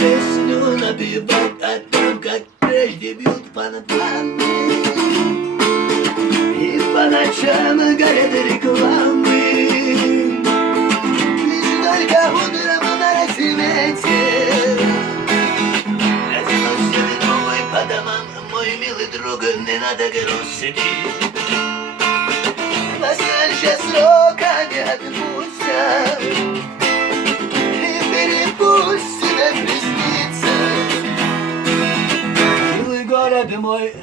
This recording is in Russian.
песню напевать о том, как прежде бьют фонтаны, и по ночам горят рекламы. Лишь только утром на рассвете разносся ветровой по домам. Мой милый друг, не надо грустить, нас дальше срока не отпустят и перепустят присниться. Милый город мой,